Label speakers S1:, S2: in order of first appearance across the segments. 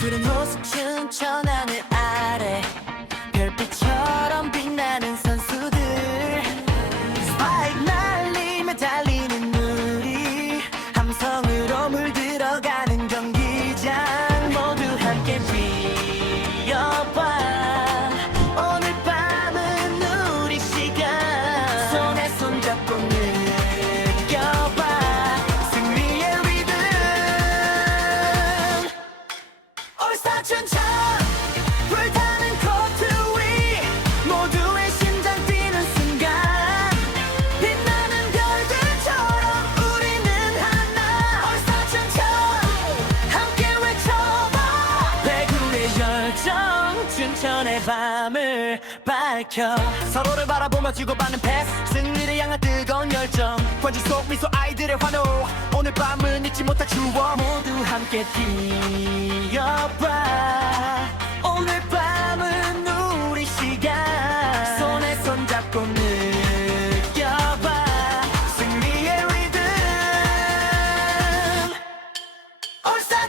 S1: 푸른 호수 춘천 같은 불타는 커트 위 모두의 심장 뛰는 순간. 빛나는 별들처럼 우리는 하나. 얼싸찬 참 함께 외쳐봐. 배구의 열정 춘천의 밤을 밝혀. 서로를 바라보며 주고받는 패스 승리를 향한 뜨거운 열정. 관중 속 미소 아이들의 환호. 오늘 밤은 잊지 못할 추억. 모두 함께 뛰어봐.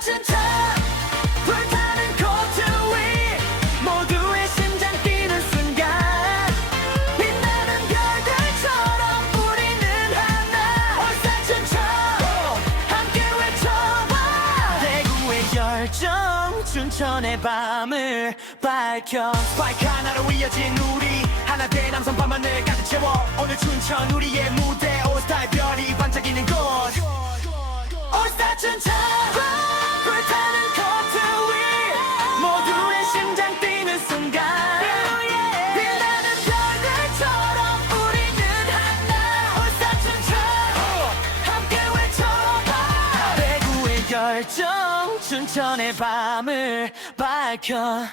S1: 춘천 불타는 코트 위 모두의 심장 뛰는 순간. 빛나는 별들처럼 우리는 하나. 올스타 춘천 함께 외쳐봐. 대구의 열정 춘천의 밤을 밝혀. 스파이크 하나로 이어진 우리. 하나 된 남성 밤하늘 가득 채워. 오늘 춘천 우리의 열정 춘천의 밤을 밝혀